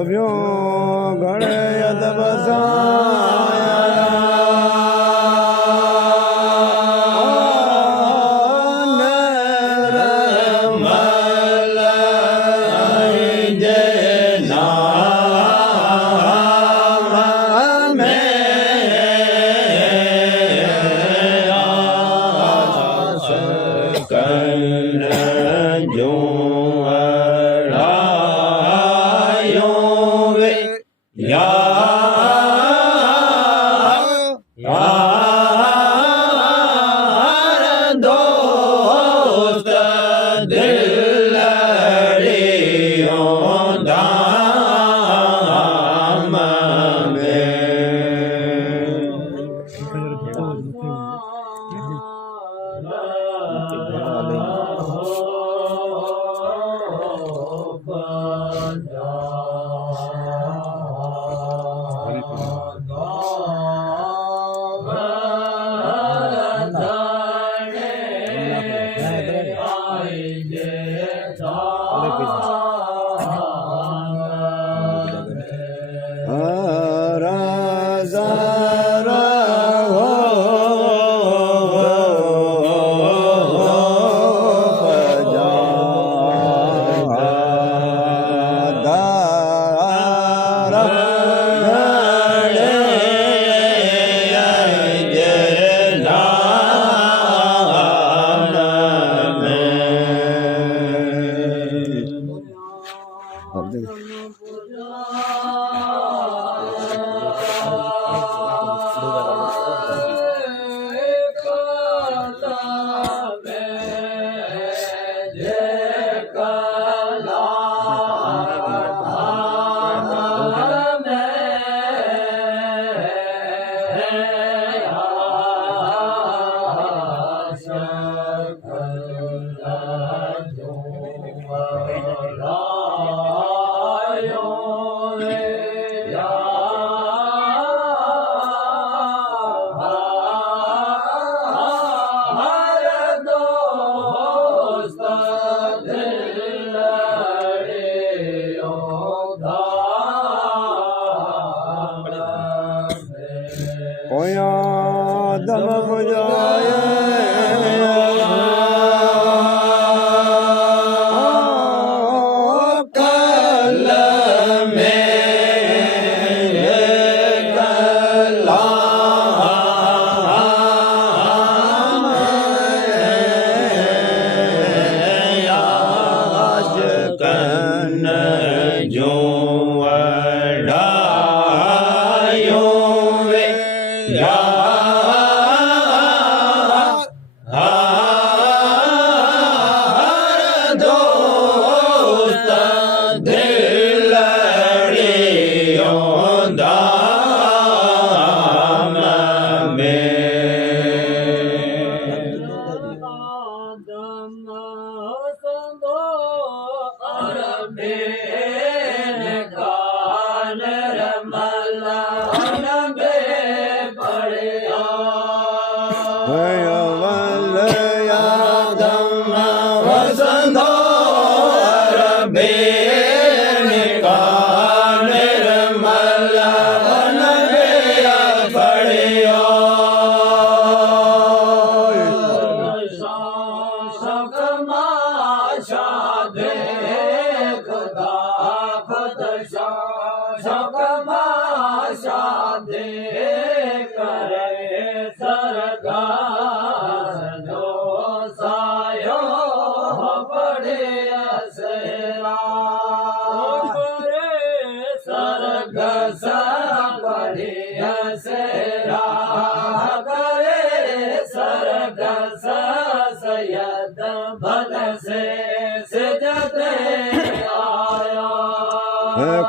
उभ्यो गणयत बसाया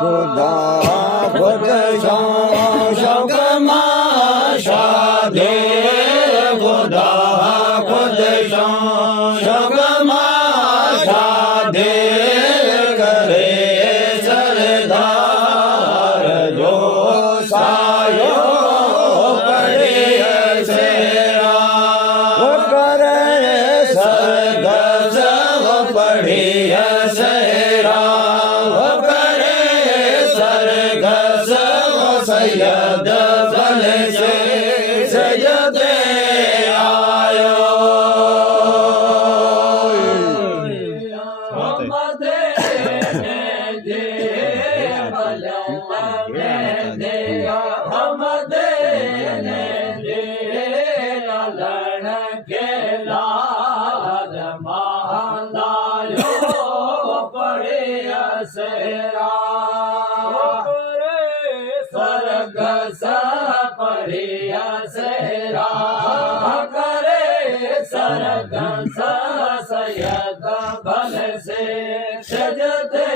खुदा खुद शौकमा शादे खुदा खुद शौकमा शादे करे सरदार जो सायो पड़े सेरा वो करे सरगस वो पढ़े सेरा वो करे सैयद भल से सजदे आयो स्वर्ग पढ़िया सेरा करे स्वर्ग सैयद भल से सजदे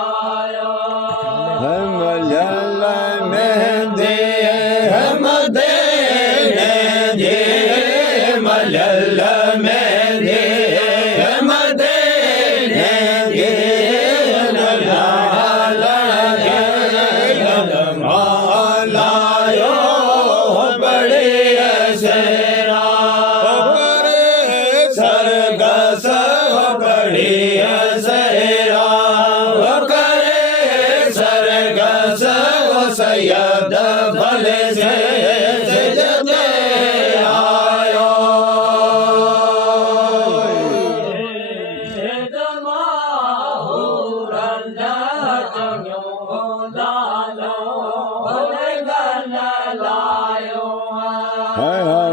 आयो हम जल में दे हम दे जे मलल में दे हम दे जे लायो बड़े सेरा स्वर्ग सब बढ़िया सेरा करे स्वर्ग सब सैयद भल से सजदे आयो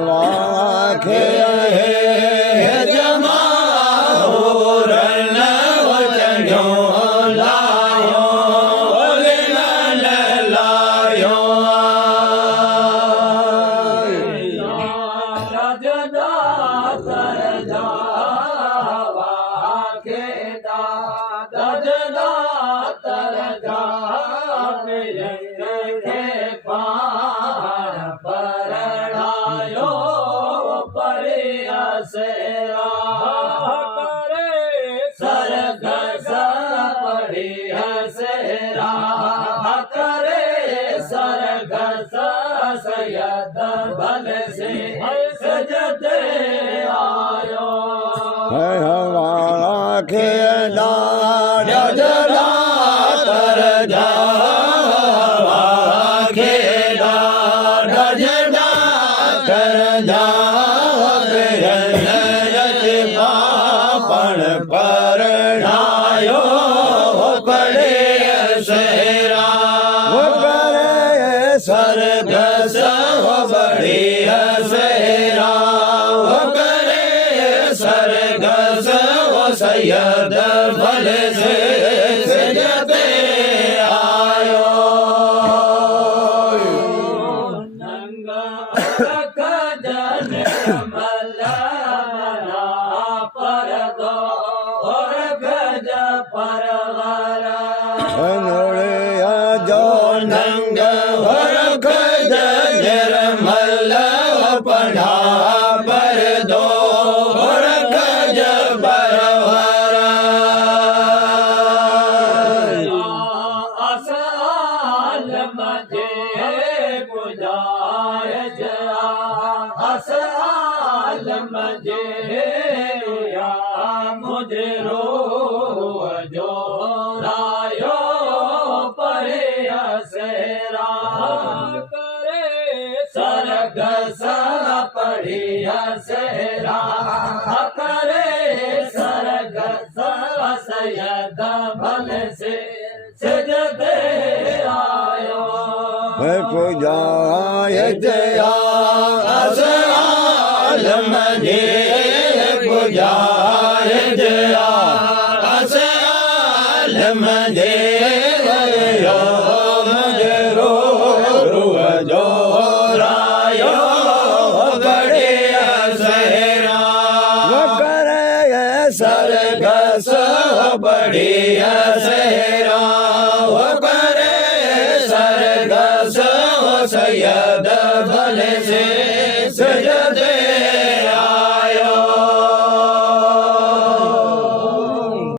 आखे जमा चंगो लायो लायो सेरा करे स्वर्ग पढ़िया सेरा करे स्वर्ग सैयद भल से सजदे आयो आखे जला तर जा खेला जला कर जा पण पर नायो पड़े सेरा करे स्वर्ग सब बढ़िया सेरा करे स्वर्ग सब सैयद भल से सजदे आयो जो नंग भरख जर मल पढ़ा पर दो भरख बरवर असाल मजे गुजार जया असाल मजे या मुझे रो जो रायो सेरा करे स्वर्ग पढ़िया सेरा करे स्वर्ग सैयद भल से सजदे आयो पूजाय जया आलम जे पूजाय जया आलम जे स्वर्ग सब बढ़िया सेरा करे स्वर्ग सब सैयद भल से सजदे